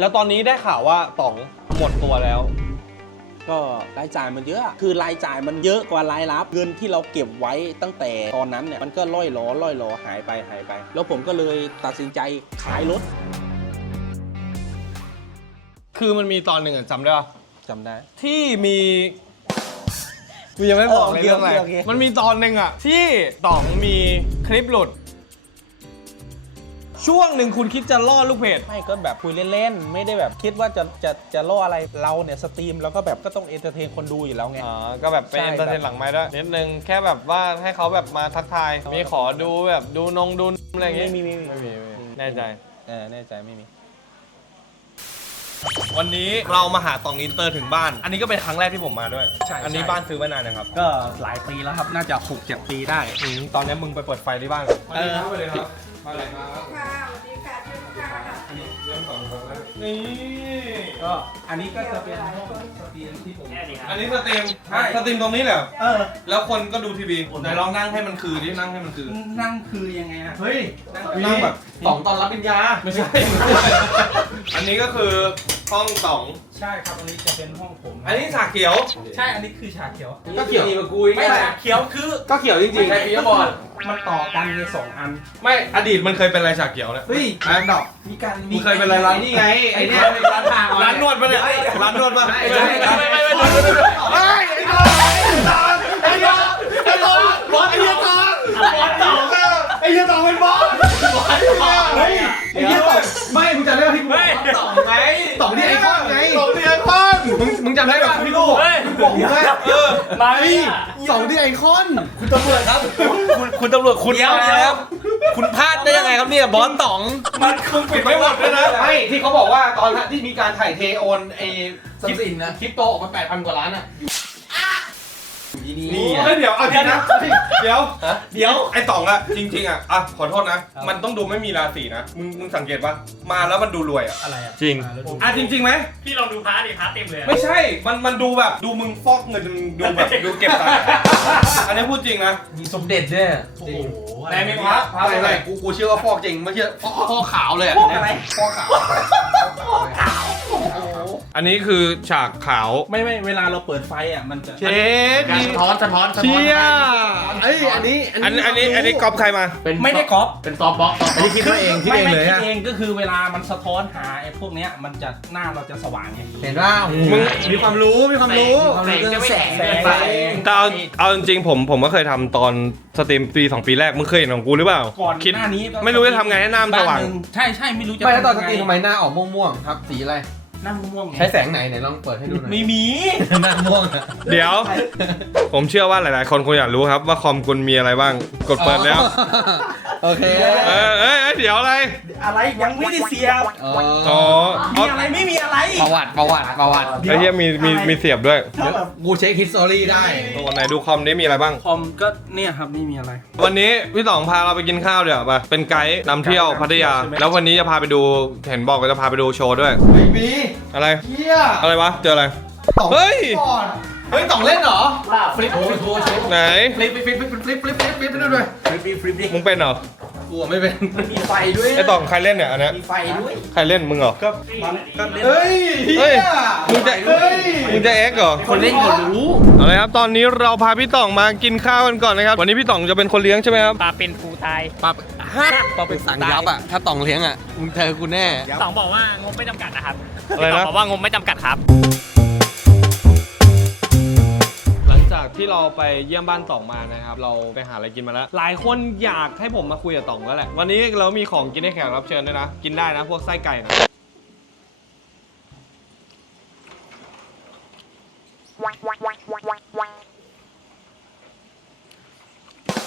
แล้วตอนนี้ได้ข่าวว่าต๋องหมดตัวแล้ว ก็รายจ่ายมันเยอะ คือรายจ่ายมันเยอะกว่ารายรับ เงินที่เราเก็บไว้ตั้งแต่ตอนนั้นเนี่ยมันก็ล่อยหลอล่อยหลอหายไปหายไป แล้วผมก็เลยตัดสินใจขายรถคือมันมีตอนหนึ่งอะจำได้ปะจำได้ ที่มีกูยังไม่บอกเลยเออโอเคเรื่องอะไรโอเคโอเค มันมีตอนหนึ่งอะที่ต๋องมีคลิปหลุด ช่วงหนึ่งคุณคิดจะล่อลูกเพจไม่ก็แบบคุยเล่นๆ ไม่ได้แบบคิดว่าจะจะจะล่ออะไรเราเนี่ยสตรีมแล้วก็แบบก็ต้องเอนเตอร์เทนคนดูอยู่แล้วไง อ๋อ ก็แบบเป็นใช่เอนเตอร์เทนหลังไม้ด้วยนิดนึงแค่แบบว่าให้เขาแบบมาทักทาย มีขอดูแบบดูนงดูอะไรอย่างงี้ไม่มีไม่มี ไม่มีไม่มีแน่ใจ เออแน่ใจไม่มี วันนี้เรามาหาตองอินเตอร์ถึงบ้าน อันนี้ก็เป็นครั้งแรกที่ผมมาด้วย ใช่อันนี้ใช่ บ้านซื้อมานานนะครับก็หลายปีแล้วครับน่าจะ6 7ปีได้ อืมตอนนี้มึงไปเปิดไฟที่บ้านเออไปเลยครับ มาเลยมาครับค่ะสวัสดีค่ะเชิญค่ะเริ่มต่อครับนี่ก็อันนี้ก็จะเป็นห้องสตรีมที่ผมอันนี้สตรีมใช่สตรีมตรงนี้เหรอเออ แล้วคนก็ดูทีวีไหนลองนั่งให้มันคือดินั่งให้มันคือ นั่งคือยังไงนะเฮ้ยนั่งนั่งแบบสองตอนรับปริญญาไม่ใช่ อันนี้ก็คือห้องสอง ใช่ครับอันนี้จะเป็นห้องผมอันนี้ฉากเขียว ใช่อันนี้คือฉากเขียว ก็เขียวดีกว่ากูอีกไม่แค่ฉากเขียวคือก็เขียวจริงๆ ใช่พี่บอลมันต่อกันในสองอัน ไม่อดีตมันเคยเป็นอะไรฉากเขียวเนี่ยเฮ้ยร้านดอกมีการมึงเคยเป็นอะไรร้านนี่ไงไอ้เนี่ยร้านทางร้านนวดปะเนี่ยร้านนวดปะไม่ไม่ไม่ใช่ไม่ไม่ไม่ไม่ไม่ไม่ไม่ไอ้ตองไอ้ตองบอสไอ้เหี้ยตองบอสตองไอ้เหี้ยตองเป็นบอสบอสเฮ้ยไอ้เหี้ยต่องไม่มึงจำได้ว่า ที่กูบอกว่าต่องไงต่องที่ไอ้ข้อนไงตองที่ไอคอนมึงมึงจำได้ป่ะพี่ลูกบอกอยู่ว่าเออมาต่องที่ไอคอน คุณตำรวจครับ คุณคุณตำรวจคุณเดี๋ยวเดี๋ยวคุณพลาดได้ยังไงครับเนี่ยบอสต่อง มันคุณปิดไม่หมดด้วยนะไม่ที่เขาบอกว่าตอนที่มีการถ่ายเทโอนไอ้คลิปนะคลิปโตออกมา8,000กว่าล้านอะ นี่เฮ้ยเดี๋ยวเอาจริงนะเดี๋ยว เดี๋ยว ไอ้ต๋องอะจริงๆอะอะขอโทษนะมันต้องดูไม่มีราศีนะ มึงมึงสังเกตปะมาแล้วมันดูรวยอะอะไรอะจริงอะจริงๆไหม พี่ลองดูพาร์ทดิพาร์ทเต็มเลยอะไม่ใช่ มันมันดูแบบดูมึงฟอกเงินดูแบบดูเก็บตังค์อันนี้พูดจริงนะ มีสมเด็จด้วยโอ้โหไหนมีพระพระไม่อะไร ไม่กูกูเชื่อว่าฟอกจริงไม่เชื่อฟอกฟอกขาวเลยอะพวกอะไร ฟอกขาว อันนี้คือฉากขาว ไม่ไม่เวลาเราเปิดไฟอะมันจะเชดการสะท้อนสะท้อนสะท้อนเชี่ยเอ้ยอันนี้อันอันนี้อันนี้ก๊อปใครมา เป็นไม่ได้ก๊อปเป็นซอฟต์บ็อกซ์อันนี้คิดมาเองคิดไม่เองไม่เลยคิดอะเองก็คือเวลามันสะท้อนหาไอ้พวกเนี้ยมันจะหน้าเราจะสว่างไง เห็นว่ามึงมีความรู้มีความรู้ แสงจะไม่แสงแสเกินงไป แต่เอาเอาจริงๆผมผมก็เคยทำตอนสตรีมปีสองปีแรกมึงเคยเห็นของกูหรือเปล่าก่อนคิดหน้านี้ไม่รู้จะทำไงให้หน้ามันสว่าง บ้นหนึ่ใช่ใช่ไม่รู้จะไม่แล้วตอนสทำตรีมไงทำไมหน้าออกม่วงๆครับสีอะไร หน้าม่วงๆไงใช้แสงไหนไหนลองเปิดให้ดูหน่อยไม่มีหน้าม่วงอะเดี๋ยว ผมเชื่อว่าหลายๆ คนคงอยากรู้ครับว่าคอมคุณมีอะไรบ้าง กดเปิดแล้ว โอเคเออเอยเอยเดี๋ยวอะไร อะไรยังไม่ได้เสียบอ๋ออ๋อมีอะไรไม่มีอะไรประวัติประวัติประวัติไอ้เหี้ยมีมีมีเสียบด้วยถ้าแบบกูเช็คฮิสตอรี่ได้ วันไหนดูคอมนี้มีอะไรบ้าง คอมก็เนี่ยครับไม่มีอะไร วันนี้พี่ต๋องพาเราไปกินข้าวเดี๋ยวป่ะเป็นไกด์นำเที่ยวพัทยาใช่ไหมแล้ววันนี้จะพาไปดู เห็นบอกว่าจะพาไปดูโชว์ด้วย ไม่มีอะไร เฮียอะไรวะ เจออะไรตองเฮ้ย ก่อนเฮ้ยตองเล่นเหรอบ้าฟลิปโอ้ชไหนฟลิปฟลิปฟลิปฟลิปฟลิปฟลิปไปด้วยฟลิปฟลิปฟลิปมึงเป็นเหรอกลัวไม่เป็นมีไฟด้วยไอต่องใครเล่นเนี่ยอันนี้มีไฟด้วย ใครเล่นมึงเหรอ ก็เฮ้ยเฮ้ยมึงจะเฮ้ยมึงจะเอ็กเหรอ คนเล่นก็รู้อะไรครับ ตอนนี้เราพาพี่ต่องมากินข้าวกันก่อนนะครับ วันนี้พี่ต่องจะเป็นคนเลี้ยงใช่ไหมครับ ปลาเป็นฟูตายปรัฮะปรัเป็นสั่งยับอะ ถ้าต่องเลี้ยงอะ มึงเธอกูแน่ สองบอกว่างบไม่จำกัดนะครับ อะไรนะสองบอกว่างบไม่จำกัดครับ หลังจากที่เราไปเยี่ยมบ้านต่องมานะครับ เราไปหาอะไรกินมาแล้ว หลายคนอยากให้ผมมาคุยกับต่องแล้วแหละ วันนี้เรามีของกินให้แขกรับเชิญด้วยนะ กินได้นะ พวกไส้ไก่นะ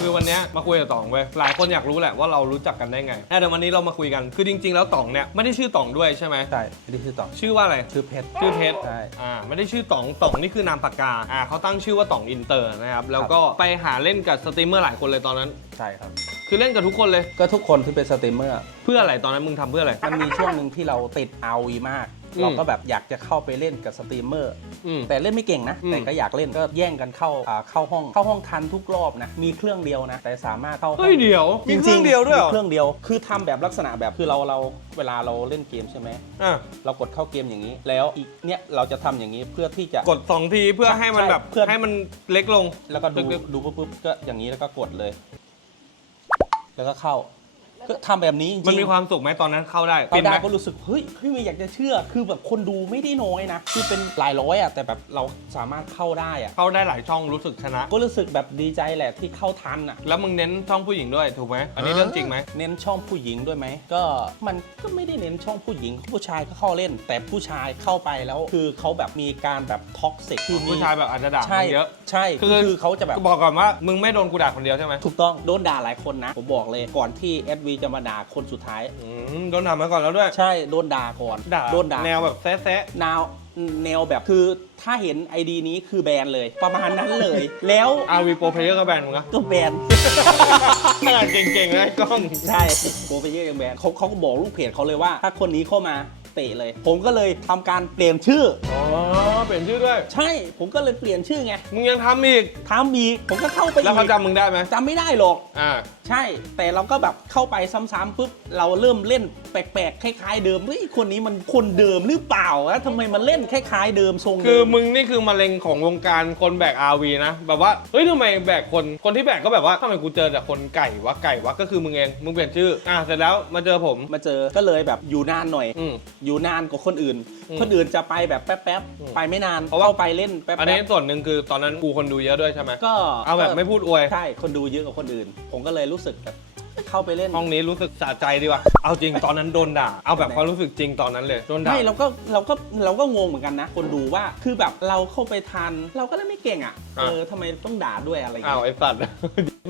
คือวันเนี้ยมาคุยกับต่องเว้ยหลายคนอยากรู้แหละว่าเรารู้จักกันได้ไงแต่เดี๋ยววันนี้เรามาคุยกันคือจริง ๆ แล้วต่องเนี่ยไม่ได้ชื่อต่องด้วยใช่ไหมใช่อันนี้คือต่อชื่อว่าอะไรคือเพชรชื่อเพชรใช่อ่าไม่ได้ชื่อต๋องต๋องนี่คือนามปากกาอ่าเขาตั้งชื่อว่าต๋องอินเตอร์นะครับแล้วก็ไปหาเล่นกับสตรีมเมอร์หลายคนเลยตอนนั้นใช่ครับ คือเล่นกับทุกคนเลย ก็ทุกคนที่เป็นสตรีมเมอร์ เพื่ออะไรตอนนั้นมึงทำเพื่ออะไร มันมีช่วงหนึ่งที่เราติดเอาวีมาก อืม เราก็แบบอยากจะเข้าไปเล่นกับสตรีมเมอร์ อืม แต่เล่นไม่เก่งนะ อืม แต่ก็อยากเล่นก็แย่งกันเข้าอ่าเข้าห้อง เข้าห้องทันทุกรอบนะ มีเครื่องเดียวนะ แต่สามารถเข้าห้อง เฮ้ยเดี๋ยว มีเครื่องเดียวด้วยเหรอ มีเครื่องเดียว คือทำแบบลักษณะแบบคือเราเราเวลาเราเล่นเกมใช่ไหม อะเรากดเข้าเกมอย่างนี้ แล้วอีกเนี่ยเราจะทำอย่างนี้เพื่อที่จะ กดสองทีเพื่อให้มันแบบใช่เพื่อ ให้มันเล็กลง แล้วก็ดูลึก ดูปุ๊บปุ๊บก็อย่างนี้แล้วก็กดเลย แล้วก็เข้า ก็ทำแบบนี้จริงๆมันมีความสุขไหมตอนนั้นเข้าได้ตอปินนไหได้มก็รู้สึกเฮ้ยเฮ้ยไม่อยากจะเชื่อ คือแบบคนดูไม่ได้น้อยนะคือเป็นหลายร้อยอะแต่แบบเราสามารถเข้าได้อะเข้าได้หลายช่องรู้สึกชนะ ก็รู้สึกแบบดีใจแหละที่เข้าทันอะ แล้วมึงเน้นช่องผู้หญิงด้วยถูกไหมอันนี้เรื่องจริงไหม เน้นช่องผู้หญิงด้วยไหม ก็มันก็ไม่ได้เน้นช่องผู้หญิง ผู้ชายก็เข้าเล่น แต่ผู้ชายเข้าไปแล้วคือเขาแบบมีการแบบท็อกซิกคือมีผู้ชายแบบอาจจะด่าใช่มึงเยอะ ใช่คืคืออคือเขาจะแบบก็บอกก่อนว่ามึงไม่โดนกูด่าคนเดียวใช่ไหม ถูกต้องโดนด่าหลายคนนะ ผมบอกเลยก่อนที่แอดวีจะมาด่าคนสุดท้าย อืมโดนด่ามาก่อนแล้วด้วย ใช่โดนด่าก่อนด่าโดนด่าแนวแบบแซะแนวแนวแบบคือถ้าเห็นไอดีนี้คือแบนเลย ประมาณนั้นเลย แล้วอาวีโปรเพลเยอร์ก็แบนมึงอะก็แบนขนาดเก่งๆนะไอ้กล้อง ใช่โปรไปเยอะยังแบนเขาเขาก็บอกลูกเพจเขาเลยว่า ถ้าคนนี้เข้ามา เตะเลย ผมก็เลยทำการเปลี่ยนชื่อ อ๋อ เปลี่ยนชื่อด้วย ใช่ผมก็เลยเปลี่ยนชื่อไงมึงยังทำอีก ทำอีกผมก็เข้าไปแล้วเขาอีกจำมึงได้ไหมจำไม่ได้หรอก อ่า ใช่ แต่เราก็แบบเข้าไปซ้ำๆปุ๊บ เราเริ่มเล่นแปลกๆ คล้ายๆเดิมเฮ้ยคนนี้มันคนเดิมหรือเปล่าวะทำไมมันเล่นคล้ายๆเดิมทรงเดิคือมึงนี่คือมะเร็งของวงการคนแบก RV นะ แบบว่า เฮ้ยทำไมแบกคน คนที่แบกก็แบบว่าทำไมกูเจอแต่คนไก่วะไก่วะก็คือมึงเอง มึงเปลี่ยนชื่อ อะเสร็จแล้วมาเจอผม มาเจอก็เลยแบบอยู่นานหน่อย อืม อยู่นานกว่าคนอื่น อืม คนอื่นจะไปแบบแป๊บอืมๆไปไม่นานเพราะว่าเข้าไปเล่นแป๊บๆอันนี้ส่วนหนึ่งคือตอนนั้นกูคนดูเยอะด้วยใช่ไหมก็เอาแบบไม่พูดอวย ใช่คนดูเยอะกว่าคนอื่น ผมก็เลยรู้สึกแบบ เข้าไปเล่น ห้องนี้รู้สึกสะใจดีว่ะ เอาจริงตอนนั้นโดนด่า เอาแบบความรู้สึกจริงตอนนั้นเลย โดนด่า ไม่เราก็เราก็เราก็งงเหมือนกันนะ คนดูว่าคือแบบเราเข้าไปทัน เราก็เล่นไม่เก่งอะอะเออทำไมต้องด่าด้วยอะไรอย่างอ้าวเงี้ย ไอ้สัตว์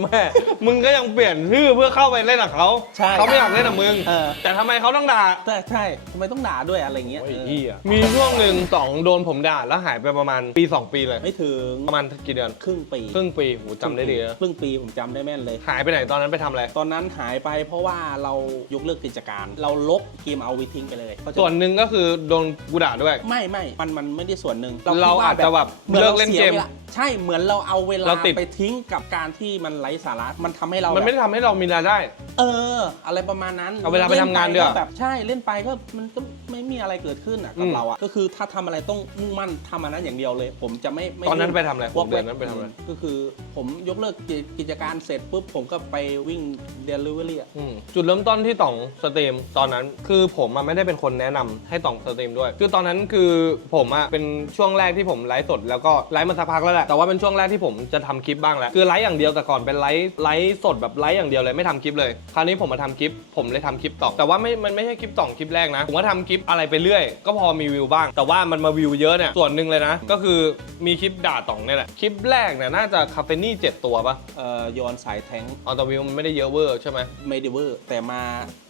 แม่ มึงก็ยังเปลี่ยนชื่อเพื่อเข้าไปเล่นกับเขาใช่เขาไม่อยากเล่นกับมึง เออ แต่ทำไมเขาต้องด่าแต่ใช่ทำไมต้องด่าด้วยอะไรอย่างเงี้ยโอ้ยเออเหี้ยมีช่วงหนึ่งสองโดนผมด่าแล้วหายไปประมาณปี 2 ปีเลย ไม่ถึงประมาณกี่เดือน ครึ่งปีครึ่งปีโหจำได้ดีนะครึ่งปีผมจำได้แม่นเลย หายไปไหนตอนนั้นไปทำอะไร ตอนนั้นหายไปเพราะว่าเรายกเลิกกิจการ เราลบเกมเอาวิทิ้งไปเลยเข้าใจส่วนหนึ่งก็คือโดนกูด่าด้วย ไม่ไม่มันมันไม่ได้ส่วนหนึ่งเราคิดว่อาจจะแบบหมือนเลิกเล่นสียเกมวาใช่เหมือนเราเอาเวลาเราติด ไปทิ้งกับการที่มันไร้สาระมันทำให้เรามันไม่แบบได้ทำให้เรามีรายได้ เออ อะไรประมาณนั้นเอาเวลาไปทำงานดีกว่าล่แบบใช่เล่นไปก็มันก็ไม่มีอะไรเกิดขึ้นอะอืกับม เราอะก็คือถ้าทำอะไรต้องมุ่งมั่นทำอันนั้นอย่างเดียวเลย ผมจะไม่ม่ตอนนั้นยุ่งไปทำอะไรวอกเดือนนั้นไปทำอะไรก็คือผมยกเลิกกิจการเสร็จปุ๊บผมก็ไปวิ่งเดลิเวอรี่อะ อืมจุดเริ่มต้นที่ต่องสตรีมตอนนั้นคือผมอะไม่ได้เป็นคนแนะนำให้ต่องสตรีมด้วย คือตอนนั้นคือผมอะเป็นช่วงแรกที่ผมไลฟ์สดแล้วก็ไลฟ์มาสักพักแล้วแหละแต่ว่าเป็นช่วงแรกที่ผมจะทำคลิปบ้างแล้ว คือไลฟ์อย่างเดียวแต่ก่อนเป็นไลฟ์ไลฟ์สดแบบไลฟ์อย่างเดียวเลยไม่ทำคลิปเลย คราวนี้ผมมาทำคลิป ผมเลยทำคลิปต่อ แต่ว่าไม่ มันไม่ใช่คลิปต่องคลิปแรกนะ ผมก็ทำคลิปอะไรไปเรื่อย ก็พอมีวิวบ้าง แต่ว่ามันมาวิวเยอะเนี่ย ส่วนหนึ่งเลยนะ ก็คือมีคลิปด่าต่องเนี่ยแหละ คลิปแรกเนี่ยน่าจะคาเฟนี่เจ็ดตัวปะเอ่อยอนสายแทงเอาแต่วิวมันไม่ได้เยอะเวอร์ใช่ไหมไม่ได้เวอร์แต่มา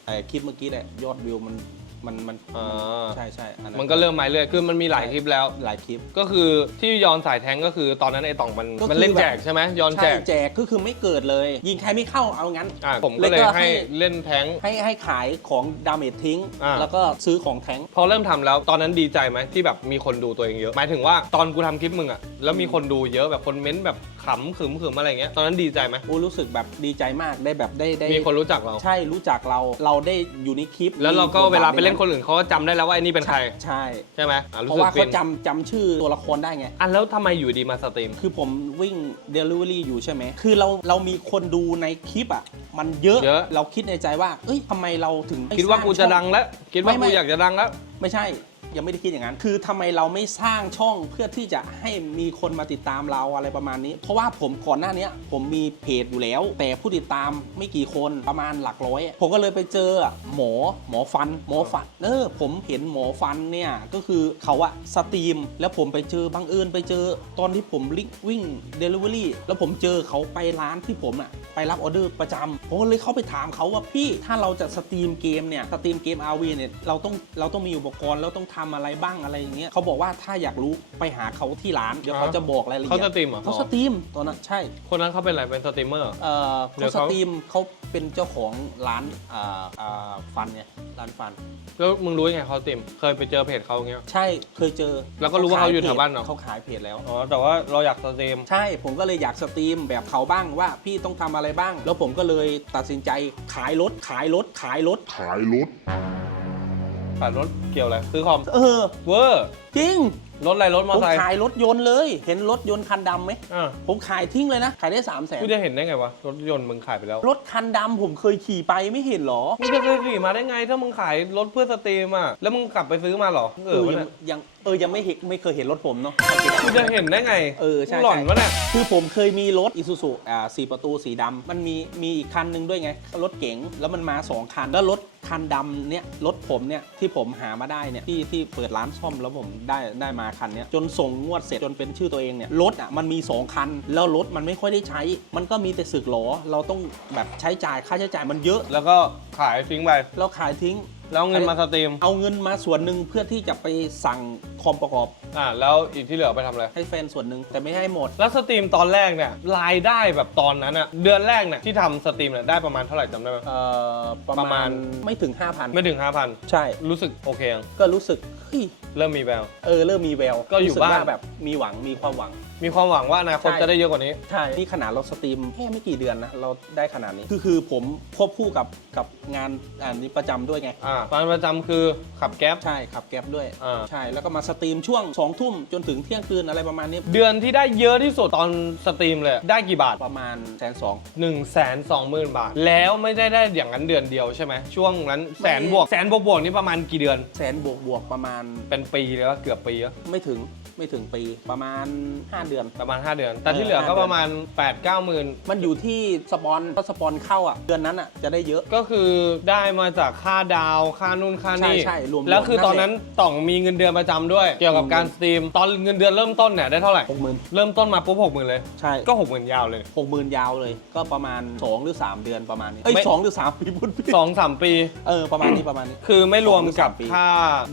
ไอ้คลิปเมื่อกี้แหละยอดวิวมัน มันมันอ่า ใช่ใช่อันนั้นมันก็เริ่มมาเรื่อยคือมันมีหลายคลิปแล้ว หลายคลิป ก็คือที่ย้อนสายแทงก็คือตอนนั้นไอ้ต่องมันก็คือ มันเล่นแจกใช่ไหมย้อนแจใช่กแจกก็คือไม่เกิดเลย ยิงใครไม่เข้าเอางั้น อะผมก็เลยแล้วก็ให้ ให้เล่นแทง ให้ให้ขายของดาเมจทิ้ง อ่า แล้วก็ซื้อของแทงพอเริ่มทำแล้วตอนนั้นดีใจไหมที่แบบมีคนดูตัวเองเยอะหมายถึงว่าตอนกูทำคลิปมึงอะแล้วมีคนดูเยอะแบบคนเม้นต์แบบขำขึมขึมอะไรเงี้ยตอนนั้นดีใจไหมอูรู้สึกแบบดีใจมากได้แบบได้ได้มีคนรู้จักเรา ใช่รู้จักเราเราได้อยู่ในคลิปแล้วเราก็มีบทบทเวลาไปเล่นคนอื่นเขาก็จำได้แล้วว่าไอ้นี่เป็นใคร ใช่ใช่ไหมอะเพรู้ราะสึกว่าฟิเขานจำจำชื่อตัวละครได้ไง อะแล้วทำไมอยู่ดีมาสตรีม คือผมวิ่ง Delivery อยู่ใช่ไหม คือเราเรามีคนดูในคลิปอะ มันเยอะ เยอะ เราคิดในใจว่า เอ้ยทำไมเราถึงไม่คิดว่าสร้กูจะช่อดังแล้ว คิดว่าไม่ไม่ กูอยากจะดังแล้ว ไม่ใช่ ยังไม่ได้คิดอย่างนั้น คือทำไมเราไม่สร้างช่องเพื่อที่จะให้มีคนมาติดตามเราอะไรประมาณนี้ เพราะว่าผมก่อนหน้าเนี้ยผมมีเพจอยู่แล้ว แต่ผู้ติดตามไม่กี่คนประมาณหลักร้อย ผมก็เลยไปเจอหมอหมอฟัน หมอฟันเออผมเห็นหมอฟันเนี่ยก็คือเขาอะสตรีม แล้วผมไปเจอบังเอิญไปเจอ ตอนที่ผมลิวิ่ง Delivery แล้วผมเจอเขาไปร้านที่ผมอะไปไปรับออเดอร์ประจำผมก็เลยเข้าไปถามเขาว่าพี่ถ้าเราจะสตรีมเกมเนี่ยสตรีมเกม RV เนี่ยเราต้องเราต้องมีอุปกรณ์แล้วต้องทำอะไรบ้างอะไรอย่างเงี้ยเขาบอกว่าถ้าอยากรู้ไปหาเขาที่ร้านเดี๋ยวเขาจะบอกรายละเอีเขายสดตรีมเหรอเขาสตรีมตอนนั้นใช่ คนนั้นเขาเป็นอะไรเป็นสตรีมเมอร์เอ่อเดี๋ยวเขาสเขาตรีมเขาเป็นเจ้าของร้านอ่าอ่าฟันเนี่ยร้านฟัน แล้วมึงรู้ยังไงเขาสตรีมเคยไปเจอเพจเขาอย่างเงี้ยใช่เคยเจอ แล้วก็รู้ว่าเขาอยู่แถวบ้านเหรอเขาขายเพจแล้วอ๋อแต่ว่าเราอยากสตรีมใช่ผมก็เลยอยากสตรีมแบบเขาบ้างว่าพี่ต้องทำอะไรบ้าง แล้วผมก็เลยตัดสินใจขายรถขายรถขายรถขายรถ ขายรถเกี่ยวอะไรซื้อคอมเออเวอร์ จริง รถอะไรรถมผอเตอมร์ไซค์ขายรถยนต์เลย เห็นรถยนต์คันดำไหม อ่าผมขายทิ้งเลยนะ ขายได้3ามแสนกูจะเห็นได้ไงวะ รถยนต์มึงขายไปแล้วรถคันดำผมเคยขี่ไปไม่เห็นเหรอมึงจะเคยขี่มาได้ไง ถ้ามึงขายรถเพื่อสตรีมอะ แล้วมึงกลับไปซื้อมาเหรอเอเอออวะยังเนี่ยยังเออยังไม่เห็นไม่เคยเห็นรถผมเนาะ กูจะเห็นได้ไงเออใช่มึงหล่อนใช่วะเนี่ย คือผมเคยมีรถอิซูซุอ่าสี่ประตูสีดำมันมีมีอีกคันหนึ่งด้วยไง รถเก๋งแล้วมันมา 2 คัน แล้วรถคันดำเนี่ยรถผมเนี่ยที่ผมหามาได้เนี่ยที่ที่เปิดร้านซ่อมแล้วผมได้ได้มาคันเนี้ยจนส่งงวดเสร็จจนเป็นชื่อตัวเองเนี่ยรถอะมันมี 2 คัน แล้วรถมันไม่ค่อยได้ใช้ มันก็มีแต่สึกหรอเราต้องแบบใช้จ่ายค่าใช้จ่ายมันเยอะ แล้วก็ขายทิ้งไปเราขายทิ้ง แล้วเอาเงินมาสตรีมเอาเงินมาส่วนหนึ่งเพื่อที่จะไปสั่งคอมประกอบ อ่าแล้วอีกที่เหลือไปทำอะไร ให้แฟนส่วนหนึ่งแต่ไม่ให้หมด แล้วสตรีมตอนแรกเนี่ยรายได้แบบตอนนั้นอะเดือนแรกเนี่ยที่ทำสตรีมเนี่ยได้ประมาณเท่าไหร่จำได้ไหม เอ่อประประมามาณ ณไม่ถึง 5,000 ไม่ถึง5,000ใช่รู้สึกโอเคยังก็รู้สึกเฮ้ยเริ่มมีแวว เออเริ่มมีแววก็อยู่รู้สึบ้าน ว่าแบบมีหวังมีความหวัง มีความหวังว่าอนาคตใช่ จะได้เยอะกว่านี้ ใช่นี่ขนาดเราสตรีมแค่ไม่กี่เดือนนะ เราได้ขนาดนี้ คือคือผมควบคู่กับกับงานอันนี้ประจำด้วยไง อ่างานประจำคือขับแก๊ป ใช่ขับแก๊ปด้วย อ่า ใช่ แล้วก็มาสตรีมช่วง2องทุ่มจนถึงเที่ยงคืนอะไรประมาณนี้ เดือนที่ได้เยอะที่สุดตอนสตรีมเลย ได้กี่บาท ประมาณแสนสอง1นึ่งแสนสองหมื่นบาท แล้วไม่ได้ได้อย่างนั้นเดือนเดียวใช่ไหม ช่วงนั้นแสนบวก แสนบวกบวกนี่ประมาณกี่เดือน แสนบวกบวกประมาณเป็นปีเลยว่าเกือบปีแล้ว ไม่ถึง ไม่ถึงปีประมาณ 5 เดือน ประมาณ 5 เดือน แต่ที่เออเหลือก็ห้าเดือนประมาณ 8 9หมื่นมันอยู่ที่สปอนถ้าสปอนเข้าอะเดือนนั้นอะจะได้เยอะ ก็คือได้มาจากค่าดาวค่านู่นค่านี่ใช่ใช่รวมๆแล้วคือนั่นแหละตอนนั้นต่องมีเงินเดือนประจำด้วย เกี่ยวกับการสตรีม ตอนเงินเดือนเริ่มต้นเนี่ยได้เท่าไหร่ หกหมื่นเริ่มต้นมาปุ๊บหกหมื่นเลย ใช่ก็หกหมื่นยาวเลย หกหมื่นยาวเลย ก็ประมาณ 2 หรือ 3 เดือนประมาณนี้เอ้ยไม่ สองหรือ3ปีพูดผิดสองสามปี เออประมาณนี้ประมาณนี้ คือไม่รวมกับสองหรือสามปีค่า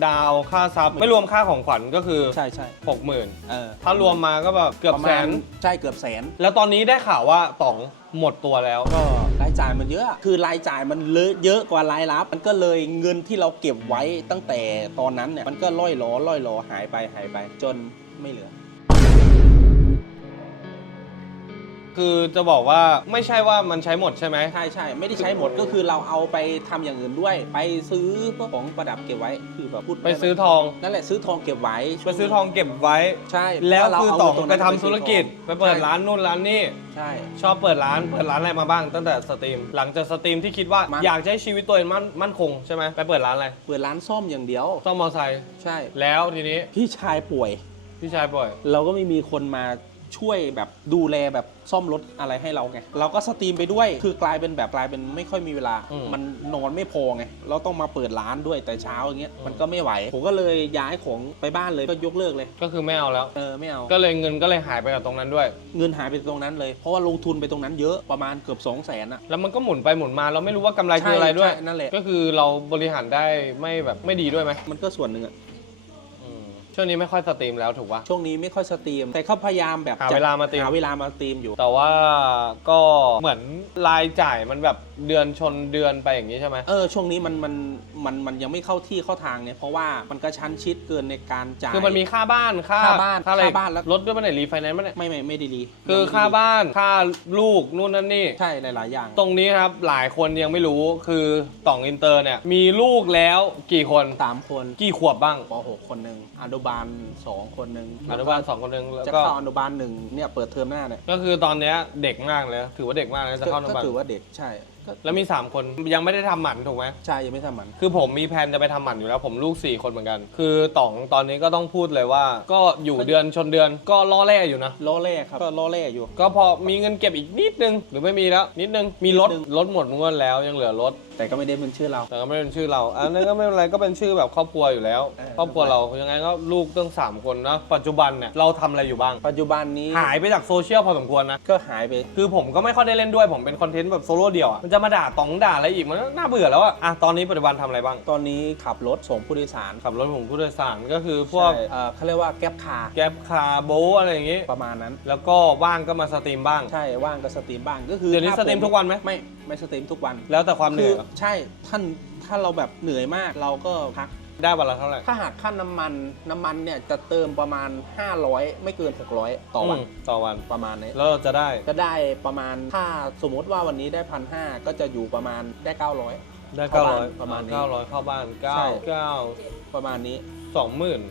ดาวค่าซับไม่รวมค่าของขวัญก็คือ ใช่ใช่หกหมื่นเออถ้ารวมมาก็แบบเกือบประแสมาณนใช่เกือบแสน แล้วตอนนี้ได้ข่าวว่าต่องหมดตัวแล้ว ก็รายจ่ายมันเยอะ คือรายจ่ายมันเลอะเยอะกว่ารายรับ มันก็เลยเงินที่เราเก็บไว้ตั้งแต่ตอนนั้นเนี่ย มันก็ล่อยหลอล่อยหลอหายไปหายไปจนไม่เหลือ คือจะบอกว่าไม่ใช่ว่ามันใช้หมดใช่ไหม ใช่ใช่ไม่ได้ใช้หมดก็คือเราเอาไปทำอย่างอื่นด้วย ไปซื้อพวกของประดับเก็บไว้คือแบบพูดไปซื้อทอง นั่นแหละซื้อทองเก็บไว้ไปซื้อทองเก็บไว้ ใช่แล้วเพราะคือเราต่องเาเงินไปนั้นทำธุรกิจ ไปเปิดร้านนู่นร้านนี่ ใช่ ชอบเปิดร้าน เปิดร้านอะไรมาบ้างตั้งแต่สตรีม หลังจากสตรีมที่คิดว่ามันอยากจะให้ชีวิตตัวเองมั่นมั่นคงใช่ไหมไปเปิดร้านอะไรเปิดร้านซ่อมอย่างเดียว ซ่อมมอไซค์ใช่ แล้วทีนี้พี่ชายป่วย พี่ชายปล่อยเราก็ไม่มีคนมา ช่วยแบบดูแลแบบซ่อมรถอะไรให้เราไงเราก็สตรีมไปด้วยคือกลายเป็นแบบกลายเป็นไม่ค่อยมีเวลา อืมมันนอนไม่พอไงเราต้องมาเปิดร้านด้วยแต่เช้าอย่างเงี้ยอืม มันก็ไม่ไหว ผมก็เลยย้ายของไปบ้านเลยก็ยกเลิกเลย ก็คือไม่เอาแล้ว เออไม่เอาก็เลยเงินก็เลยหายไปกับตรงนั้นด้วย เงินหายไปตรงนั้นเลย เพราะว่าลงทุนไปตรงนั้นเยอะประมาณเกือบ2 0 0แสนอะ แล้วมันก็หมุนไปหมุนมาเราไม่รู้ว่ากำไรคืออะไรด้วยใช่นั่นแหละ ก็คือเราบริหารได้ไม่แบบไม่ดีด้วยไหมมันก็ส่วนหนึ่งอะอืม ช่วงนี้ไม่ค่อยสตรีมแล้วถูกปะ ช่วงนี้ไม่ค่อยสตรีม แต่เขาพยายามแบบหาจะเวลามาสตรีม หาเวลามาสตรีมอยู่ แต่ว่าก็เหมือนรายจ่ายมันแบบเดือนชนเดือนไปอย่างนี้ใช่ไหม เออช่วงนี้มันมันมันมันยังไม่เข้าที่เข้าทางเนี่ยเพราะว่ามันกระชั้นชิดเกินในการจ่าย คือมันมีค่าบ้านค่าค่าบ้านค่าอะไรค่าบ้านแล้ว รถด้วยมันไหนรีไฟแนนซ์มันยไม่ไม่ไม่ดีดีคือค่าบ้านค่าลูกนู่นนั่นนี่ ใช่หลาย ๆ อย่าง ตรงนี้ครับหลายคนยังไม่รู้คือต่องอินเตอร์เนี่ยมีลูกแล้วกี่คน สามคนกี่ขวบบ้าง ป .6 คนหนึ่งอนุบาลสองคนหนึ่งอนุบาลสองคนหนึงแล้วจะก็เข้าอนุบาลหนึ่งเนี่ยเปิดเทอมหน้าเนี่ยก็คือตอนเนี้ยเด็กมากเลยถือว่าเด็กมากเลยจะเข้าอนุก็บาลถือว่าเด็กใช่ก็แล้วมี3คนยังไม่ได้ทำหมันถูกไหม ใช่ยังไม่ทำมัน คือผมมีแผนจะไปทำหมันอยู่แล้ว ผมลูก 4 คนเหมือนกัน คือต่องตอนนี้ก็ต้องพูดเลยว่า ก็อยู่เดือนชนเดือนก็ล่อแร่อยู่นะ ล้อแร่ครับ ก็ล้อแร่อยู่ ก็พอมีเงินเก็บอีกนิดนึง หรือไม่มีแล้ว นิดนึง มีรถนิดนึง รถหมดงวดแล้วยังเหลือรถ แต่ก็ไม่ได้เป็นชื่อเรา แต่ก็ไม่เป็นชื่อเรา อันนั้นก็ไม่เป็นไรก็เป็นชื่อแบบครอบครัวอยู่แล้ว เออ ครอบครัวเรายังไงก็ลูกตั้งสามคนนะปัจจุบันเนี่ยเราทำอะไรอยู่บ้าง ปัจจุบันนี้หายไปจากโซเชียลพอสมควรนะ ก็หายไป คือผมก็ไม่ค่อยได้เล่นด้วยผมเป็นคอนเทนต์แบบโซโล่เดี่ยวอะมันจะมาด่าตองด่าอะไรอีกมันก็น่าเบื่อแล้วอะอะตอนนี้ปัจจุบันทำอะไรบ้างตอนนี้ขับรถส่งผู้โดยสารขับรถของผู้โดยสารก็คือพวกใช่เอ่อเขาเรียกว่าแก๊ปคาร์แก๊ปคาร์โบอะไรอย่างงี้ ประมาณนั้น แล้วก็ว่างก็มาสตรีมบ้าง ใช่ว่างก็สตรีมบ้างก็คือเดี๋ยวนี้ถ้าสตรีมผทุกวันไหม ไม่ ไม่สตรีมทุกวันแล้วแต่ความเหคืนื่ออยเหรอใช่ท่านถ้าเราแบบเหนื่อยมากเราก็พัก ได้วันละเท่าไหร่ถ้าหากค่าน้ำมันน้ำมันเนี่ยจะเติมประมาณ 500 ไม่เกิน 600 ต่อวันมต่อวัน ประมาณนี้แล้วเราจะได้ก็ได้ประมาณถ้าสมมติว่าวันนี้ได้พันห้าก็จะอยู่ประมาณได้ 900 ได้เข้าเก้าบ้าร้อนยประมาณนี้เก้าร้อยเข้าบ้านเก้าใช่ เก้าประมาณนี้ สองหมื่น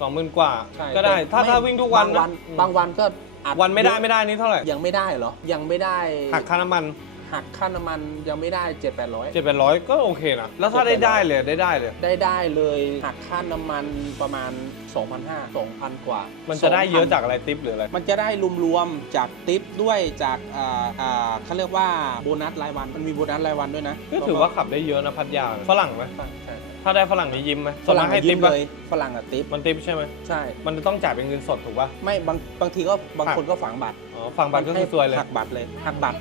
สองหมื่นกว่า ใช่ก็ได้แต่ถ้าไม่ถ้าวิ่งทุกวันบางนะวันบางวันก็อาจวันไม่ได้ไม่ได้นี่เท่าไหร่ยังไม่ได้เหรอยังไม่ได้หักค่าน้ำมัน หักค่าน้ำมันยังไม่ได้7 8 0 0เจ็ดแปดร้อยก็โอเคนะ แล้วถ้าได้ได้เลยได้ได้เลยได้ได้เลยหักค่าน้ำมันประมาณ 2,500 2,000 กว่า มัมันจะได้เยอะจากอะไรทิปหรืออะไร มันจะได้รวมๆจากติปด้วยจากอ่าอ่าเขาเรียกว่าโบนัสรายวันมันมีโบนัสรายวันด้วยนะก็ถือว่าขับได้เยอะนะพัทยาฝรั่งไหมใช่ถ้าได้ฝรั่งนี่ยิ้มไหมฝรั่งส่วนมากให้อะทิยิ้ปมปะเลยฝรั่งอะติปมันทิปใช่ไหมใช่ มันจะต้องจ่ายเป็นเงินสดถูกป่ะ ไม่บางบางทีก็บางหักคนก็ฝังบัตรอ๋อฝั่งบัตรก็คือซวยเลย หักบัตรเลยหักบัตร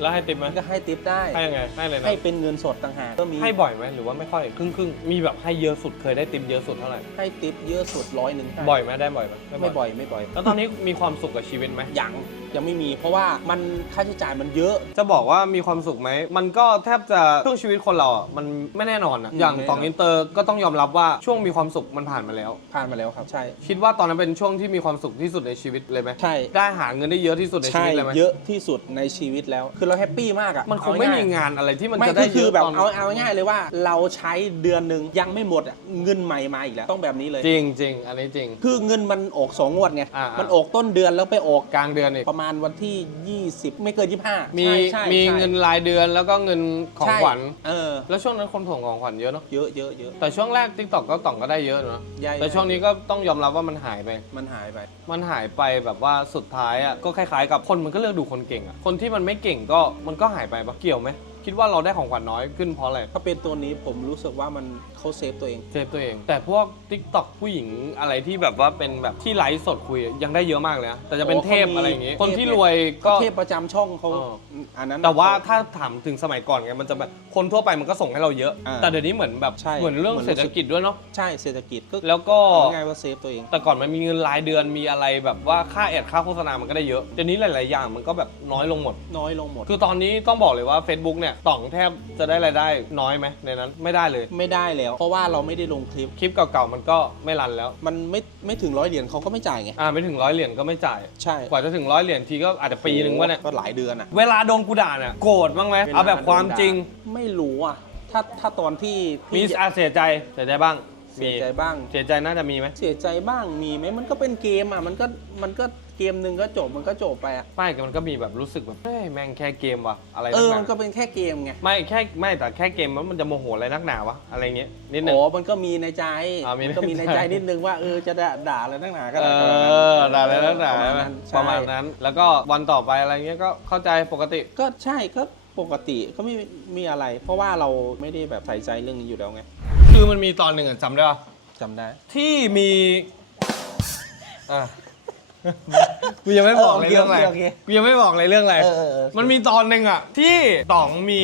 แล้วให้ทิปไหมมันก็ให้ติปได้ให้ยังไงให้เลยนะให้เป็นเงินสดต่างหากก็มีให้บ่อยไหมหรือว่าไม่ค่อยครึ่งครึ่งๆมีแบบให้เยอะสุดเคยได้ทิปเยอะสุดเท่าไหร่ให้ติปเยอะสุดร้อยหนึ่งบ่อยไหมได้บ่อยไหมไม่บ่อยไม่บ่อย แล้วตอนนี้มีความสุขกับชีวิตไหมยังยังไม่มี เพราะว่ามันค่าใช้จ่ายมันเยอะ จะบอกว่ามีความสุขไหม มันก็แทบจะช่วงชีวิตคนเราอะมันไม่แน่นอนอะอืมอย่างไม่แน่นอนสองอินเตอร์ก็ต้องยอมรับว่าช่วงมีความสุขมันผ่านมาแล้ว ผ่านมาแล้วครับ ใช่ คิดว่าตอนนั้นเป็นช่วงที่มีความสุขที่สุดในชีวิตเลยไหมใช่ ได้หาเงินได้เยอะที่สุดในชีใช่วิตเลยไหมเยอะที่สุดในชีวิตแล้ว คือเราแฮปปี้มากอะมันคงไม่มีเอง่ายงานอะไรที่มันไม่จะได้คือเยคืออะแบบตอนเอาเอาง่ายเลยว่า เราใช้เดือนหนึ่งยังไม่หมดอะเงินใหม่มาอีกแล้วต้องแบบนี้เลย จริงจริงอันนี้จริง คือเงินมันออกสองงวดไงอ่าๆ มันออกต้นเดือนแล้วไปออกกลางเดือนอีก ประมาณวันที่ 20 ไม่เกิน 25มีใช่ใช่มีใช่เงินรายเดือนแล้วก็เงินของใช่ขวัญเออ แล้วช่วงนั้นคนส่งของขวัญเยอะเนาะเยอะเยอะเยอะแต่ช่วงแรก t ิ k t o k ก็ต่องก็ได้เยอะเนาะใหญ่แต่ช่วงนี้ก็ต้องยอมรับว่ามันหายไป มันหายไป มันหายไปแบบว่าสุดท้ายอะก็คล้ายๆ กับคนมันก็เลือกดูคนเก่งอะคนที่มันไม่เก่งก็มันก็หายไปปะเกี่ยวไหม คิดว่าเราได้ของขวัญน้อยขึ้นเพราะอะไรถ้าเป็นตัวนี้ผมรู้สึกว่ามันเขาเซฟตัวเอง เซฟตัวเอง แต่พวก t ิ k t o k ผู้หญิงอะไรที่แบบว่าเป็นแบบที่ไลฟ์สดคุยยังได้เยอะมากเลยนะแต่จะเป็นโอ้เทพเขามี อะไรอย่างงี้เทพคนที่รวยก็ เทพประจำช่องเขาเอออันนั้น แต่ว่าถ้าถามถึงสมัยก่อนไงมันจะแบบคนทั่วไปมันก็ส่งให้เราเยอะ อ่าแต่เดี๋ยวนี้เหมือนแบบใช่เหมือนเรื่องเหมือน เศรษฐกิจด้วยเนาะใช่เศรษฐกิจก็แล้วก็ เอาง่ายๆว่าเซฟตัวเอง แต่ก่อนมันมีเงินรายเดือนมีอะไรแบบว่าค่าแอดค่าโฆษณามันก็ได้เยอะเดี๋ยวนี้หลาย ๆ อย่างมันก็แบบน้อยลงหมด น้อยลงหมด คือตอนนี้ต้องบอกเลยว่า Facebook เนี่ยต่องแทบจะได้รายได้น้อยไหมในนั้นไม่ได้เลย ไม่ได้แล้ว เพราะว่าเราไม่ได้ลงคลิป คลิปเก่าๆมันก็ไม่รันแล้ว มันไม่ไม่ถึงร้อยเหรียญเขาก็ไม่จ่ายไง อ่าไม่ถึงร้อยเหรียญก็ไม่จ่าย ใช่ กว่าจะถึงร้อยเหรียญทีก็อาจจะปีหนึ่งวะเนี่ยก็หลายเดือนอะ เวลาโดนกูด่าเนี่ยโกรธบ้างไหมเอาแบบความจริง ไม่รู้อะ ถ้าถ้าตอนที่มีที่อาเสียใจเสียใจบ้างเสียใจบ้าง เสียใจน่าจะมีไหม เสียใจบ้างมีไหมมันก็เป็นเกมอะมันก็มันก็ เกมหนึ่งก็จบมันก็จบไปอะไม่แต่มันก็มีแบบรู้สึกแบบเฮ้ยแม่งแค่เกมว่ะอะไรเอนักอหนามันก็เป็นแค่เกมไงไม่แค่ไม่แต่แค่เกมมันจะโมโหอะไรนักหนาวะอะไรเงี้ยนิดนึงโอ้มันก็มีในใจอ่ามีในมันก็มีในใจใจนิดนึงว่าเออจะด่าด่าอะไรนักหนาก็เอได้อด่าเลยนักหนาประมาณไหมนั้นปใช่ระมาณนั้น แล้วก็วันต่อไปอะไรเงี้ยก็เข้าใจปกติ ก็ใช่ก็ปกติก็ไม่มีอะไร เพราะว่าเราไม่ได้แบบใส่ใจเรื่องนี้อยู่แล้วไงคือมันมีตอนหนึ่งอะจำได้ปะจำได้ ที่มีอะ กูยังไม่บอกเลยเรื่องอะไร โอเคโอเคกูยังไม่บอกเลยเรื่องอะไร เออเออเออ มันมีตอนหนึ่งอะที่ต่องมี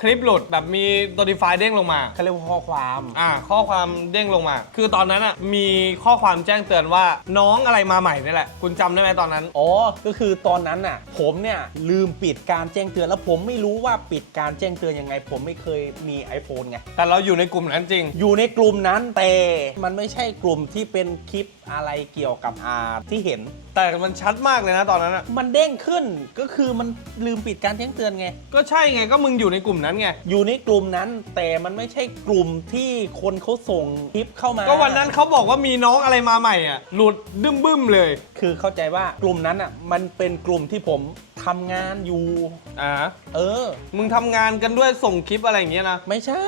คลิปหลุดแบบมี notify เด้งลงมา เขาเรียกว่าข้อความ อ่า ข้อความเด้งลงมา คือตอนนั้นอะมีข้อความแจ้งเตือนว่าน้องอะไรมาใหม่นี่แหละ คุณจำได้ไหมตอนนั้น อ๋อ ก็คือตอนนั้นน่ะ ผมเนี่ยลืมปิดการแจ้งเตือนแล้วผมไม่รู้ว่าปิดการแจ้งเตือนยังไง ผมไม่เคยมี iPhone ไง แต่เราอยู่ในกลุ่มนั้นจริง อยู่ในกลุ่มนั้นแต่มันไม่ใช่กลุ่มที่เป็นคลิปอะไรเกี่ยวกับอาที่เห็น แต่มันชัดมากเลยนะตอนนั้นอะมันเด้งขึ้นก็คือมันลืมปิดการแจ้งเตือนไง ก็ใช่ไงก็มึงอยู่ในกลุ่มนั้นไง อยู่ในกลุ่มนั้นแต่มันไม่ใช่กลุ่มที่คนเขาส่งคลิปเข้ามา ก็วันนั้นเขาบอกว่ามีน้องอะไรมาใหม่อะ หลุดดึ้มบึ้มเลย คือเข้าใจว่ากลุ่มนั้นอะมันเป็นกลุ่มที่ผม ททำงานอยู่ อ่า เออ มึงทำงานกันด้วยส่งคลิปอะไรอย่างเงี้ยนะ ไม่ใช่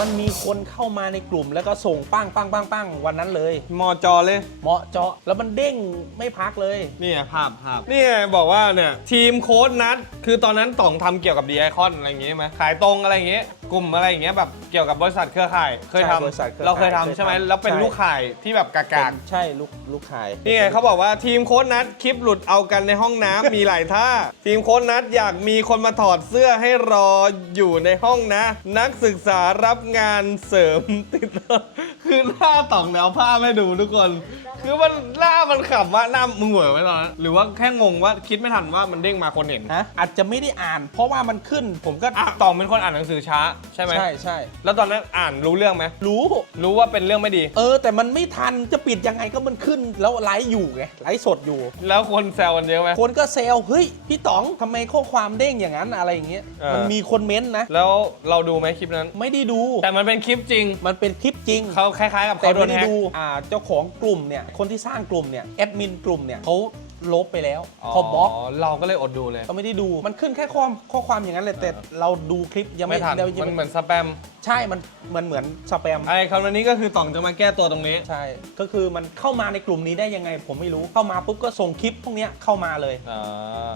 มันมีคนเข้ามาในกลุ่มแล้วก็ส่งปังปังปังปังวันนั้นเลย มอจอเลย เหมาะเจาะแล้วมันเด้งไม่พักเลย นี่ไงภาพภาพนี่ไงบอกว่าเนี่ยทีมโค้ดนัด คือตอนนั้นต่องทำเกี่ยวกับดีไอคอนอะไรอย่างงี้ไหมขายตรงอะไรอย่างงี้ กลุ่มอะไรอย่างเงี้ยแบบเกี่ยวกับบริษัทเครือข่ายเคยใช่ทำบริษัทเครือเราเคยข่ายทำใช่ไหมเคยทำแล้วเป็นใช่ ลูกข่ายที่แบบกากใช่ลูกลูกขายๆนี่ไงเขาบอกว่าทีมโค้ดนัดคลิปหลุดเอากันในห้องน้ำ มีหลายท่าทีมโค้ดนัดอยากมีคนมาถอดเสื้อให้รออยู่ในห้องนะ นักศึกษารับงานเสริมติดคือหน้าต่องแนวผ้าให้ดูทุกคน คือมันหน้ามันขำว่าหน้ามึงเหวอไหมตอนนั้นหรือว่าแค่งงว่าคิดไม่ทันว่ามันเด้งมาคนเห็นฮะอาจจะไม่ได้อ่าน เพราะว่ามันขึ้นผมก็อะต่องเป็นคนอ่านหนังสือช้าใช่ไหมใช่ใช่แล้วตอนนั้นอ่านรู้เรื่องไหมรู้ รู้ว่าเป็นเรื่องไม่ดี เออ แต่มันไม่ทันจะปิดยังไงก็มันขึ้นแล้วไลฟ์อยู่ไงไลฟ์สดอยู่ แล้วคนแซวกันเยอะไหมคนก็เซลเฮ้ยพี่ต๋องทำไมข้อความเด้งอย่างนั้นอะไรอย่างเงี้ยเออ มันมีคนเม้นต์นะ แล้วเราดูไหมคลิปนั้น ไม่ได้ดู แต่มันเป็นคลิปจริงมันเป็นคลิปจริง เขาคล้ายๆกับแต่เขาโดไม่นได้แฮกดูอ่าเจ้าของกลุ่มเนี่ย คนที่สร้างกลุ่มเนี่ย แอดมินกลุ่มเนี่ยเขาลบไปแล้วเขาบล็อกเราก็เลยอดดูเลย ก็ไม่ได้ดู มันขึ้นแค่ข้อข้อความอย่างนั้นเลยแต่เราดูคลิปยังไม่ไม่ทัน เรายัมันงเหมือนสแปม ใช่มันมันเหมือนสแปมไอ้คำนี้ก็คือต่องจะมาแก้ตัวตรงนี้ ใช่ ก็คือมันเข้ามาในกลุ่มนี้ได้ยังไง ผมไม่รู้เข้ามาปุ๊บก็ส่งคลิปพวกเนี้ยเข้ามาเลย อ่า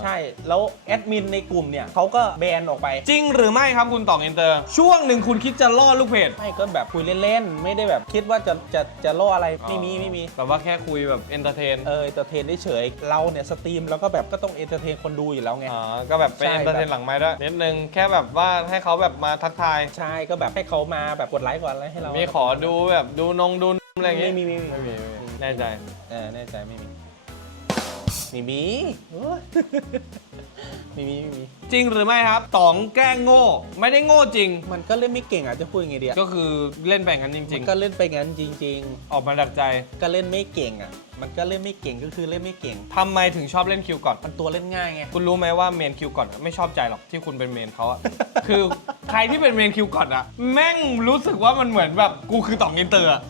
ใช่แล้วแอดมินในกลุ่มเนี่ยเขาก็แบนออกไป จริงหรือไม่ครับคุณต่องอินเตอร์ ช่วงหนึ่งคุณคิดจะล่อลูกเพจ ไม่ก็แบบคุยเล่นๆ ไม่ได้แบบคิดว่าจะจะจะล่ออะไรไม่มีไม่มี แต่ว่าแค่คุยแบบเอนเตอร์เทนเออเอนเตอร์เทนได้เฉยๆเราเนี่ยสตรีมแล้วก็แบบก็ต้องเอนเตอร์เทนคนดูอยู่แล้วไง อ๋อ ก็แบบเป็นใช่เอนเตอร์เทนแบบ หลังไม้ด้วยนิดนึงแค่แบบว่าให้เขาแบบมาทักทาย ใช่ก็แบบให้เขามาแบบกดไลค์กดอะไรให้เรามีขอดูแบบดูนงดูอะไรอย่างงี้ไม่มีไม่มีไม่มีไม่มีแน่ใจเออแน่ใจไม่มีมีมีโอ้ยมีมีไม่มีจริงหรือไม่ครับต๋องแกล้งโง่ ไม่ได้โง่จริง มันก็เล่นไม่เก่งอะจะพูดยังไงดีอะก็คือเล่นแบ่งกันจมัริงนก็เล่นไปงั้นจริง ๆ ออกมาดักใจๆก็เล่นไม่เก่งอะ มันก็เล่นไม่เก่งก็คือเล่นไม่เก่ง ทำไมถึงชอบเล่นคิวก่อน มันตัวเล่นง่ายไง คุณรู้ไหมว่าเมนคิวก่อนไม่ชอบใจหรอกที่คุณเป็นเมนเขาอะ คือใครที่เป็นเมนคิวก่อนอะแม่งรู้สึกว่ามันเหมือนแบบกูคือต่องอินเตอร์อะ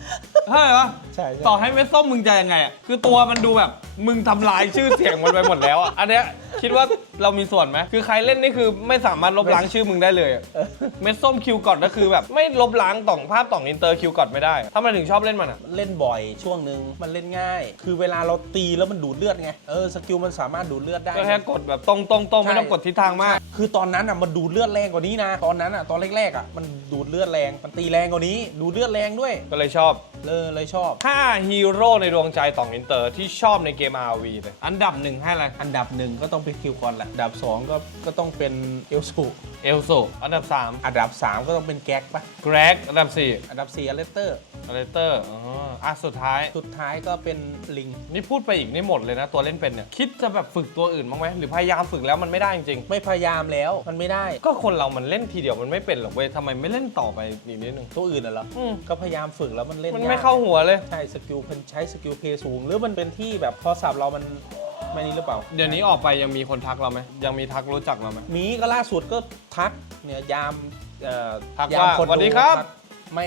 ใจปะใช่ใช่ ต่อให้เม็ดส้มมึงจะยังไงอะคือตัวมันดูแบบ มึงทำลายชื่อเสียงมันไปหมดแล้วอะอันเนี้ยคิดว่าเรามีส่วนไหมคือใครเล่นนี่คือไม่สามารถลบล้างชื่อมึงได้เลยอะเม็ดส้มคิวก่อนก็คือแบบไม่ลบล้างต่องภาพต่องอินเตอร์คิวก่อนไม่ได้ถ้ามันถึงชอบเล่นมันอะ เล่นบ่อยช่วงหนึ่งมันเล่นง่าย คือเวลาเราตีแล้วมันดูดเลือดไง เออสกิลมันสามารถดูดเลือดได้ ก็แค่กดแบบตรงตรงตรงไม่ต้องกดทิศทางมาก คือตอนนั้นอะมันดูดเลือดแรงกว่านี้นะ ตอนนั้นอะตอนแรกๆอะมันดูดเลือดแรง มันตีแรงกว่านี้ ดูดเลือดแรงด้วย ก็เลยชอบเลยเลยชอบถ้าฮีโร่ในดวงใจต่องอินเตอร์ที่ชอบในเกม RV เลย อันดับหนึ่งให้อะไร อันดับหนึ่งก็ต้องเป็นคิวคอนแหละ อันดับสองก็ก็ต้องเป็นเอลสู เอลโซอันดับ 3 อันดับสามก็ต้องเป็นแก๊กปะแกรกอันดับ4อันดับสี่อเลสเตอร์ อเลเตอร์อ๋ออะสุดท้าย สุดท้ายก็เป็นลิง นี่พูดไปอีกนี่หมดเลยนะ ตัวเล่นเป็นเนี่ย คิดจะแบบฝึกตัวอื่นบ้างไหมหรือพยายามฝึกแล้วมันไม่ได้จริงไม่พยายามแล้วมันไม่ได้ๆก็คนเรามันเล่นทีเดียวมันไม่เป็นหรอกเว้ยทำไมไม่เล่นต่อไปอีกนิดนึง ตัวอื่นน่ะเหรออืมก็พยายามฝึกแล้วมันเล่นมันยไม่กเข้าหัวเลย ใช่สกิลมันใช้สกิลเพย์สูง หรือมันเป็นที่แบบโทรศัพท์เรามัน ไม่นี่หรือเปล่า เดี๋ยวนี้ออกไปยังมีคนทักเราไหมยังมีทักรู้จักเราไหม มีก็ล่าสุดก็ทักเนี่ยยามเอ่อทักยามว่าคนสวัสดีครับ ทักไม่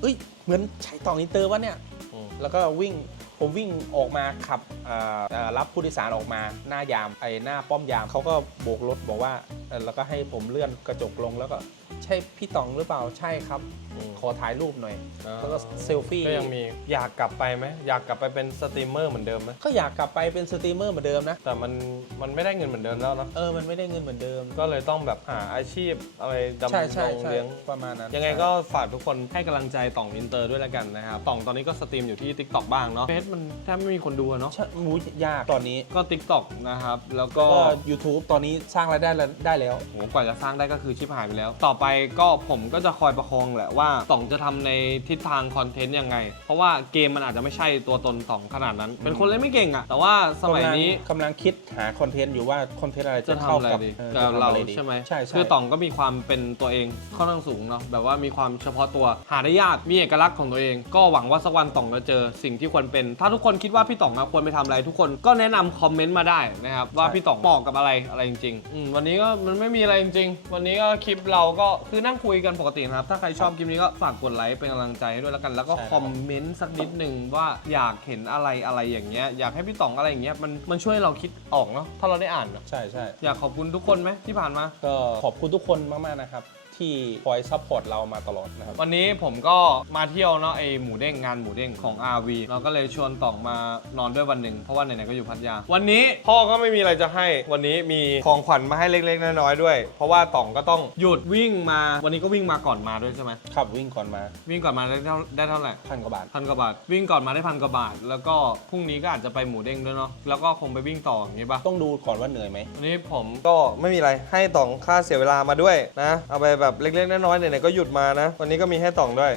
เอ้ยเหมือนใช้ต่องอินเตอร์วะเนี่ยอืมแล้วก็วิ่งผมวิ่งออกมาขับเอ่อเอ่อรับผู้โดยสารออกมาหน้ายามไอ้หน้าป้อมยามเขาก็โบกรถบอกว่าเอ่อแล้วก็ให้ผมเลื่อนกระจกลงแล้วก็ ใช่พี่ต๋องหรือเปล่าใช่ครับ อืม ขอถ่ายรูปหน่อยแล้วก็เซลฟี่ ก็ยังมีอยากกลับไปไหมอยากกลับไปเป็นสตรีมเมอร์เหมือนเดิมไหมก็อยากกลับไปเป็นสตรีมเมอร์เหมือนเดิมนะ แต่มันมันไม่ได้เงินเหมือนเดิมแล้วเนอะเออ มันไม่ได้เงินเหมือนเดิม ก็เลยต้องแบบหาอาชีพอะไรดำใช่รใช่งใช่เลี้ยง ประมาณนั้นยังไงก็ฝากทุกคนให้กำลังใจต่องอินเตอร์ด้วยแล้วกันนะครับต่องตอนนี้ก็สตรีมอยู่ที่ TikTok บ้างเนาะเฟซมันแทบไม่มีคนดูอะเนาะใช่มูยากตอนนี้ ก็ TikTok นะครับ แล้วก็ก็ YouTube ตอนนี้สร้างรายได้แล้วได้แล้ว โหกว่าจะสร้างได้ก็คือชิบหายไปแล้ว ต่อไปก็ผมก็จะคอยประคองแหละว่าต่องจะทำในทิศทางคอนเทนต์ยังไง เพราะว่าเกมมันอาจจะไม่ใช่ตัวตนต่องขนาดนั้น เป็นคนเล่นไม่เก่งอะแต่ว่าสมัยนี้กำลังกำลังคิดหาคอนเทนต์อยู่ว่าคอนเทนต์อะไรจะจะทำเข้าอะไรกับดีออกับจะทำเราอะไรดีใช่ไหมใช่ใช่คือต่องก็มีความเป็นตัวเองค่อนข้างสูงเนาะแบบว่ามีความเฉพาะตัวหาได้ยากมีเอกลักษณ์ของตัวเอง ก็หวังว่าสักวันต่องจะเจอสิ่งที่ควรเป็น ถ้าทุกคนคิดว่าพี่ต่องอะควรไปทำอะไรทุกคนก็แนะนำคอมเมนต์มาได้นะครับว่าพี่ต่องเหมาะกับอะไรอะไรจริงๆอืมวันนี้ก็มันไม่มีอะไรจริงๆวันนี้ก็คลิปเราก็คือนั่งคุยกันปกตินะครับ ถ้าใครชอบคลิปนี้นี้ก็ฝากกดไลค์เป็นกำลังใจให้ด้วยแล้วกัน แล้วก็ใช่ครับ คอมเมนต์สักนิดนึงว่าอยากเห็นอะไรอะไรอย่างเงี้ย อยากให้พี่ต๋องอะไรอย่างเงี้ย มันมันช่วยเราคิดออกเนาะ ถ้าเราได้อ่านเนอะใช่ใช่อยากขอบคุณทุกคนไหมที่ผ่านมา ก็ขอบคุณทุกคนมาก ๆ นะครับ ที่คอยซัพพอร์ตเรามาตลอดนะครับ วันนี้ผมก็มาเที่ยวเนาะไอหมูเด้งงานหมูเด้งของ RV เราก็เลยชวนต่องมานอนด้วยวันหนึ่งเพราะว่าไหนๆก็อยู่พัทยา วันนี้พ่อก็ไม่มีอะไรจะให้ วันนี้มีของขวัญมาให้เล็กๆน้อยๆด้วย เพราะว่าต่องก็ต้องหยุดวิ่งมา วันนี้ก็วิ่งมาก่อนมาด้วยใช่ไหมขับวิ่งก่อนมาวิ่งก่อนมาได้เท่าได้เท่าไหร่พันกว่าบาทพันกว่าบาท วิ่งก่อนมาได้พันกว่าบาท แล้วก็พรุ่งนี้ก็อาจจะไปหมูเด้งด้วยเนาะแล้วก็คงไปวิ่งต่ออย่างนี้ปะต้องดูก่อนว่าเหนื่อยไหมวันนี้ผมก็ไม่มีอะไรให้ต่องค่าเสียเวลามาด้วยนะ เอาไปแบบเล็กๆน้อยๆไหนๆก็หยุดมานะ วันนี้ก็มีให้ต่องด้วย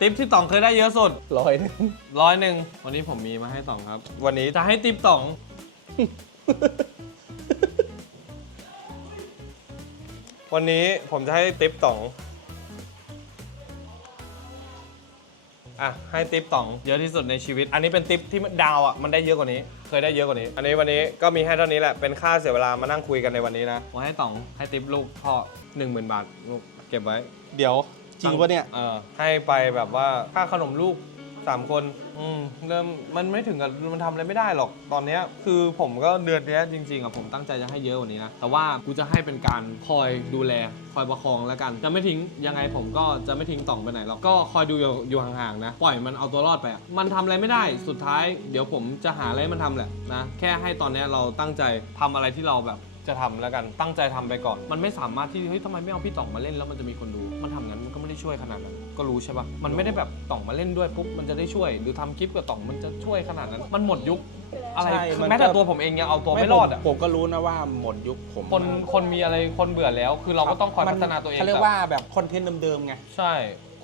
ติปที่ต่องเคยได้เยอะสุดร้อยหนึง ร้อยหนึ่งวันนี้ผมมีมาให้ต่องครับ วันนี้ จะให้ติปต่อง วันนี้ผมจะให้ติปต่อง อะ ให้ติปต่อง เยอะที่สุดในชีวิต อันนี้เป็นติปที่ดาวอะ มันได้เยอะกว่านี้ เคยได้เยอะกว่านี้ อันนี้วันนี้ก็มีให้เท่านี้แหละ เป็นค่าเสียเวลามานั่งคุยกันในวันนี้นะผมให้ต่องให้ติปลูกพ่อหนึ่งหมื่นบาทลูกเก็บไว้ เดี๋ยวจริงปะเนี่ย เออให้ไปแบบว่าค่าขนมลูก สามคนอืมเริ่มมันไม่ถึงกับมันทำอะไรไม่ได้หรอกตอนเนี้ยคือผมก็เดือนเนี้ยจริงๆอะผมตั้งใจจะให้เยอะกว่านี้นะแต่ว่ากูจะให้เป็นการคอยดูแล คอยประคองแล้วกัน จะไม่ทิ้งยังไงผมก็จะไม่ทิ้งต่องไปไหนหรอกก็คอยดูอยู่อยู่ห่างๆนะปล่อยมันเอาตัวรอดไปอะมันทำอะไรไม่ได้สุดท้าย เดี๋ยวผมจะหาอะไรให้มันทำแหละนะแค่ให้ตอนเนี้ยเราตั้งใจทำอะไรที่เราแบบ จะทำแล้วกันตั้งใจทำไปก่อน มันไม่สามารถที่เฮ้ยทำไมไม่เอาพี่ต่องมาเล่นแล้วมันจะมีคนดู มันทำงั้นมันก็ไม่ได้ช่วยขนาดนั้น ก็รู้ใช่ปะมันไม่ได้แบบต่องมาเล่นด้วยปุ๊บมันจะได้ช่วย หรือทำคลิปกับต่องมันจะช่วยขนาดนั้น มันหมดยุคอะไรใช่คือมันก็ แม้แต่ตัวผมเองยังเอาตัวไม่รอดอะผมผมก็รู้นะว่าหมดยุคผมคนคนมีอะไรคนเบื่อแล้ว คือเราก็ต้องคอยมัพัฒนาตัวเองเขาเรียกว่าแบบคอนเทนต์เดิมๆไง ใช่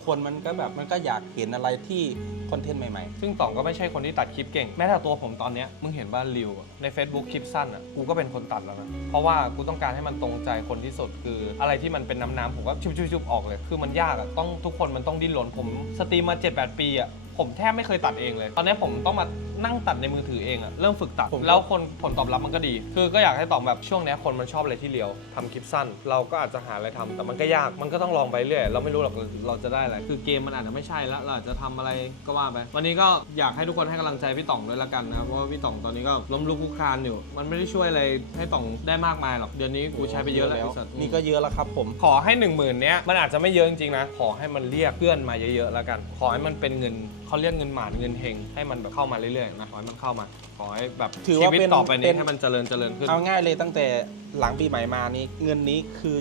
คนมันก็แบบมันก็อยากเห็นอะไรที่คอนเทนต์ใหม่ซึ่งต่องก็ไม่ใช่คนที่ตัดคลิปเก่ง แม้แต่ตัวผมตอนเนี้ยมึงเห็นว่าริวอะใน Facebook คลิปสั้นอะกูก็เป็นคนตัดแล้วนะ เพราะว่ากูต้องการให้มันตรงใจคนที่สุดคือ อะไรที่มันเป็นน้ำๆผมก็ชุบๆๆออกเลย คือมันยากอะต้องทุกคนมันต้องดิ้นรนผมสตรีมมา 7-8 ปีอะผมแทบไม่เคยตัดเองเลย ตอนนี้ผมต้องมา นั่งตัดในมือถือเองอะเริ่มฝึกตัด ผมก็แล้วคนผลตอบรับมันก็ดี คือก็อยากให้ตอบแบบช่วงเนี้ยคนมันชอบอะไรที่เรียวทำคลิปสั้น เราก็อาจจะหาอะไรทำแต่มันก็ยากมันก็ต้องลองไปเรื่อยเราไม่รู้หรอกเราจะได้อะไรคือเกมมันอาจจะไม่ใช่แล้วเราอาจจะทำอะไรก็ว่าไปวันนี้ก็อยากให้ทุกคนให้กำลังใจพี่ต่องด้วยละกันนะครับเพราะว่าพี่ต่องตอนนี้ก็ล้มลุกคลุกคลานอยู่ มันไม่ได้ช่วยอะไรให้ต่องได้มากมายหรอกเดือนนี้ๆกูใช้ไปเยอะแล้วไอ้สัตว์ นี่ก็เยอะแล้วครับผม ขอให้หนึ่งหมื่นเนี้ยมันอาจจะไม่เยอะจริงๆนะ ขอให้มันเรียกเพื่อนมาเยอะๆแล้วกัน ขอให้มันเป็นเงิน เขาเรียกเงินหมานเงินเฮงให้มันแบบเข้ามาเรื่อยๆนะขอให้มันเข้ามาขอให้แบบถือชีว่าวิตเป็นต่อไปเป็นี้น ให้มันเจริญเจริญขึ้น เอาง่ายเลยตั้งแต่หลังปีใหม่มานี้เงินนี้คือ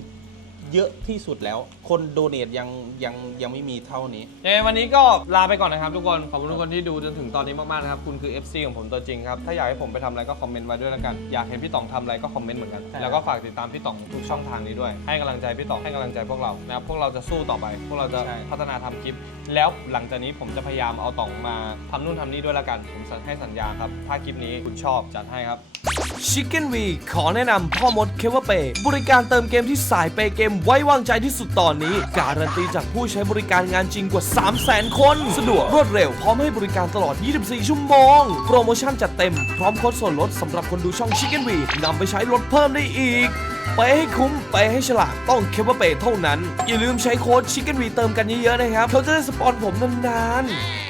เยอะที่สุดแล้ว คนโดเนทยังยังยังไม่มีเท่านี้ยังไงวันนี้ก็ลาไปก่อนนะครับทุกคน ขอบคุณทุกคนที่ดูจนถึงตอนนี้มากๆนะครับ คุณคือ FC ของผมตัวจริงครับ ถ้าอยากให้ผมไปทำอะไรก็คอมเมนต์ไว้ด้วยแล้วกัน อยากเห็นพี่ต๋องทำอะไรก็คอมเมนต์เหมือนกัน ใช่ แล้วก็ฝากติดตามพี่ต๋องทุกช่องทางนี้ด้วย ให้กำลังใจพี่ต๋องให้กำลังใจพวกเรานะครับ พวกเราจะสู้ต่อไป พวกเราจะพัฒนาทำคลิป แล้วหลังจากนี้ผมจะพยายามเอาต๋องมาทำนู่นทำนี่ด้วยแล้วกัน ผมให้สัญญาครับ ถ้าคลิปนี้คุณชอบจัดให้ครับ Chicken V ขอแนะนำพ่อมดเคเวเปบริการเติมเกมที่สายเปเกมไว้วางใจที่สุดตอนนี้ การันตีจากผู้ใช้บริการงานจริงกว่า 3 0 0 0 0 0 คน สะดวกรวดเร็ว พร้อมให้บริการตลอด 24 ชั่วโมง โปรโมชั่นจัดเต็ม พร้อมโค้ดส่วนลดสำหรับคนดูช่อง Chicken V นำไปใช้ลดเพิ่มได้อีกไปให้คุ้มไปให้ฉลาดต้องเคเวเปเท่านั้น อย่าลืมใช้โค้ด Chicken V เติมกันเยอะๆนะครับ เขาจะได้สปอนผมนานๆ